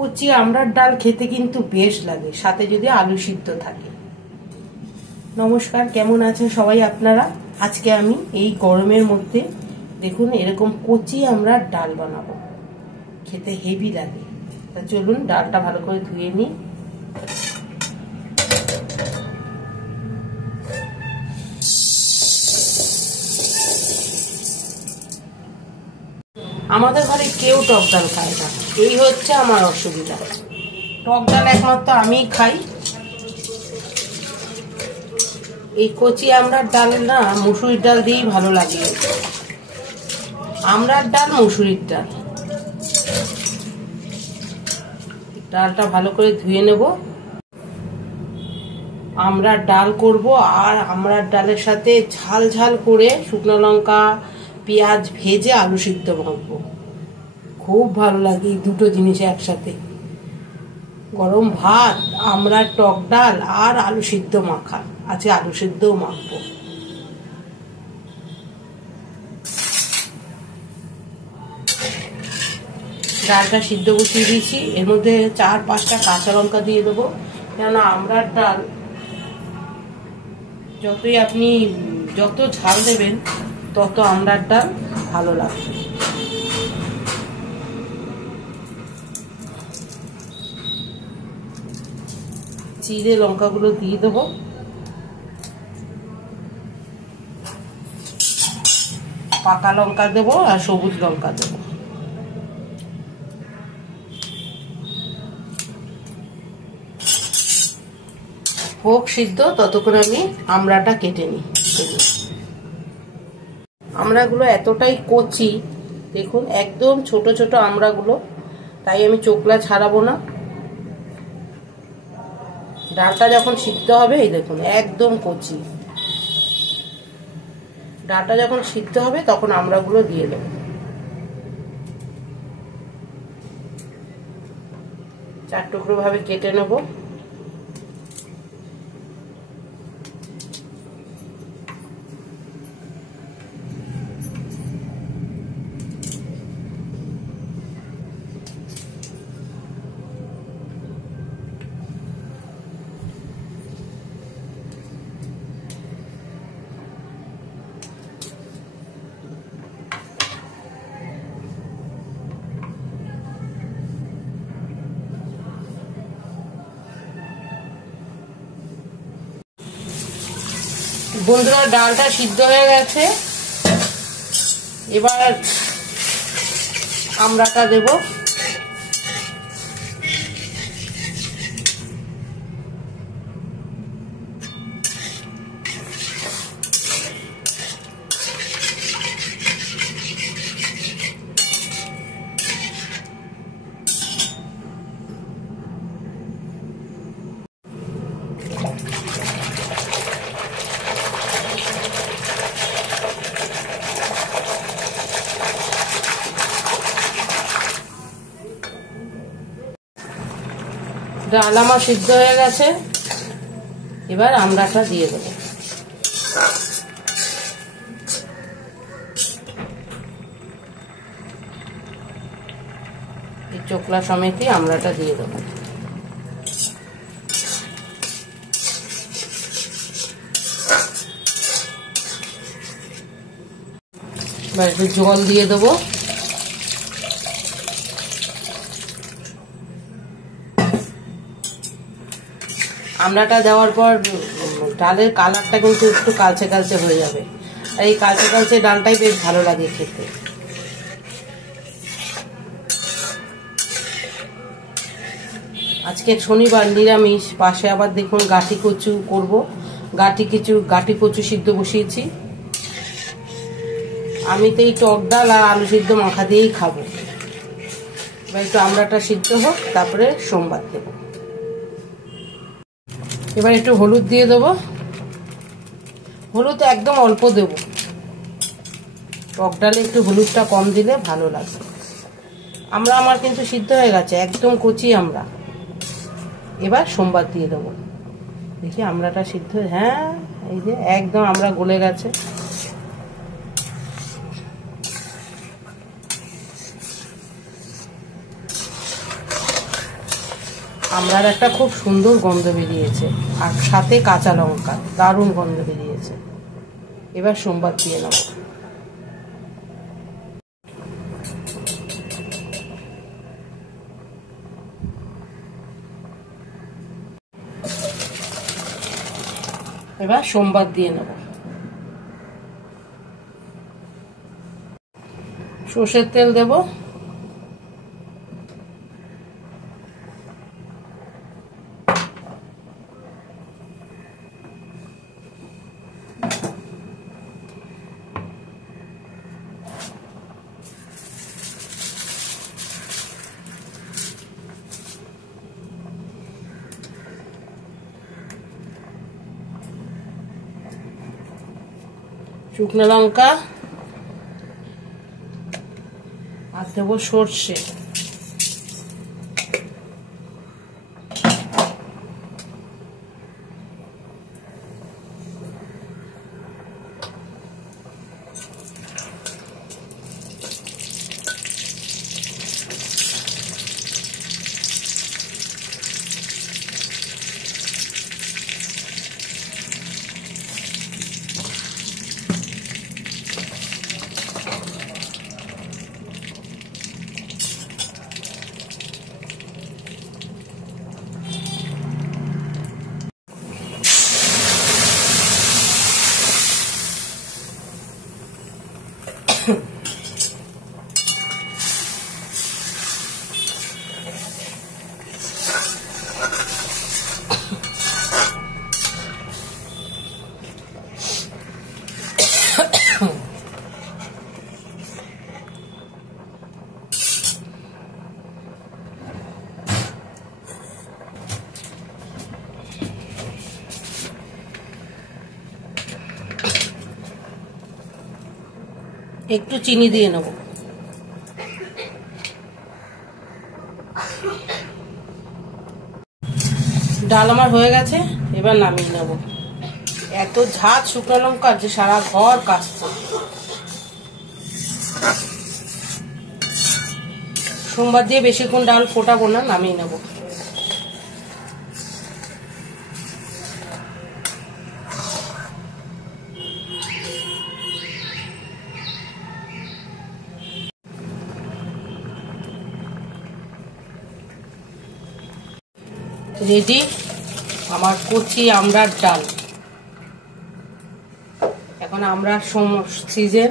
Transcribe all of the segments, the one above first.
কচি আমড়ার ডাল খেতে কিন্তু বেশ লাগে, সাথে যদি আলু সিদ্ধ থাকে। নমস্কার, কেমন আছেন সবাই আপনারা? আজকে আমি এই গরমের মধ্যে দেখুন এরকম কচি আমড়ার ডাল বানাবো, খেতে হেভি লাগে। তা চলুন ডালটা ভালো করে ধুয়ে নিই। আমাদের ঘরে কেউ টক ডাল খায় না, এই হচ্ছে আমার অসুবিধা। টক ডাল একমাত্র আমিই খাই। এই কচি আমড়ার ডাল না মুসুরির ডাল দিয়েই ভালো লাগে। আমড়ার ডাল মুসুরির ডাল। ডালটা ভালো করে ধুয়ে নেব। আমড়ার ডাল করব, আর আমড়ার ডালের সাথে ঝাল ঝাল করে শুকনো লঙ্কা পেঁয়াজ ভেজে আলু সিদ্ধ মাখবো। খুব ভালো লাগে এই দুটো জিনিস একসাথে। গরম ভাত, আমড়ার টক ডাল আর আলু সিদ্ধ মাখা। আজকে আলু সিদ্ধও মাখবো। ডালটা সিদ্ধ বসিয়ে দিয়েছি, এর মধ্যে 4-5টা কাঁচা লঙ্কা দিয়ে দেবো। কেননা আমড়ার ডাল যতই আপনি যত ঝাল দেবেন তত আমড়ার ডাল ভালো লাগবে। চিড়ে লঙ্কাগুলো দিয়ে দেবো। পাকা লঙ্কা দেবো আর সবুজ লঙ্কা দেবো। হোক সিদ্ধ, ততক্ষণ আমি আমড়াটা কেটে নিই। আমড়াগুলো এতটাই কচি, দেখুন একদম ছোট ছোট আমড়াগুলো, তাই আমি চোখলা ছাড়াবো না। ডালটা যখন সিদ্ধ হবে, এই দেখুন একদম কচি। ডালটা যখন সিদ্ধ হবে তখন আমড়াগুলো দিয়ে দেবো। চার টুকরো ভাবে কেটে নেব। বন্ধুরা, ডালটা সিদ্ধ হয়ে গেছে, এবার আমড়াটা দেব। ডাল আমার সিদ্ধ হয়ে গেছে, এবার আমড়াটা দিয়ে দেবো। এই চোখলা সমেতই আমড়াটা দিয়ে দেবো। এবার একটু জল দিয়ে দেবো। আমড়াটা দেওয়ার পর ডালের কালারটা কিন্তু একটু কালচে কালচে হয়ে যাবে, আর এই কালচে কালচে ডালটাই বেশ ভালো লাগে খেতে। আজকে শনিবার, নিরামিষ। পাশে আবার দেখুন গাঁটি কচু করবো। গাঁটি কচু সিদ্ধ বসিয়েছি। আমি তো এই টক ডাল আর আলু সিদ্ধ মাখা দিয়েই খাবো। এবার একটু আমড়াটা সিদ্ধ হোক, তারপরে সোমবার দেবো। এবার একটু হলুদ দিয়ে দেবো। হলুদ একদম অল্প দেবো, টক ডালে একটু হলুদটা কম দিলে ভালো লাগে। আমড়া আমার কিন্তু সিদ্ধ হয়ে গেছে, একদম কচি আমড়া। এবার সোমবার দিয়ে দেবো। দেখি আমড়াটা সিদ্ধ, হ্যাঁ এই যে একদম আমড়া গলে গেছে। আমরার একটা খুব সুন্দর গন্ধ বেরিয়েছে, আর সাথে কাঁচা লঙ্কা, দারুণ গন্ধ বেরিয়েছে। এবার সোমবার দিয়ে নেব। এবার সোমবার দিয়ে নেব। সর্ষের তেল দেব, শুকনো লঙ্কা, আর দেবো সর্ষে। একটু চিনি দিয়ে নেব। ডাল আমার হয়ে গেছে, এবার নামিয়ে নেব। এত ঝাঁজ শুকনো লঙ্কা যে সারা ঘর কাশছে। সোমবার দিয়ে বেশিক্ষণ ডাল ফোটাবো না, নামিয়ে নেব। রেডি আমার কচি আমড়ার ডাল। এখন আমড়ার সিজন,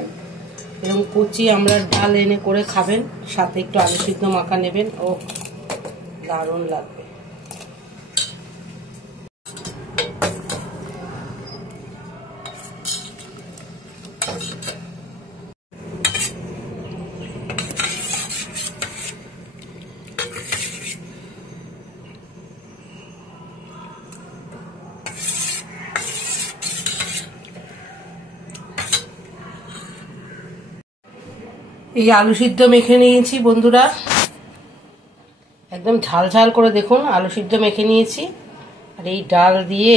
এরকম কচি আমড়ার ডাল এনে করে খাবেন, সাথে একটু আলু সিদ্ধ মাখা নেবেন, ও দারুণ লাগবে। এই আলু সিদ্ধ মেখে নিয়েছি বন্ধুরা, একদম ঝাল ঝাল করে দেখুন আলু সিদ্ধ মেখে নিয়েছি। আর এই ডাল দিয়ে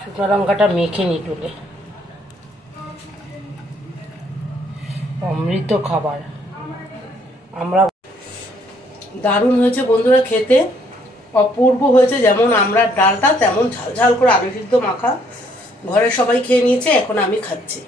শুকনো লঙ্কাটা মেখে নি তুলে, অমৃত খাবার। আমরা দারুণ হয়েছে বন্ধুরা খেতে, অপূর্ব হয়েছে। যেমন আমরা ডালটা তেমন ঝাল ঝাল করে আলু সিদ্ধ মাখা, ঘরের সবাই খেয়ে নিয়েছে, এখন আমি খাচ্ছি।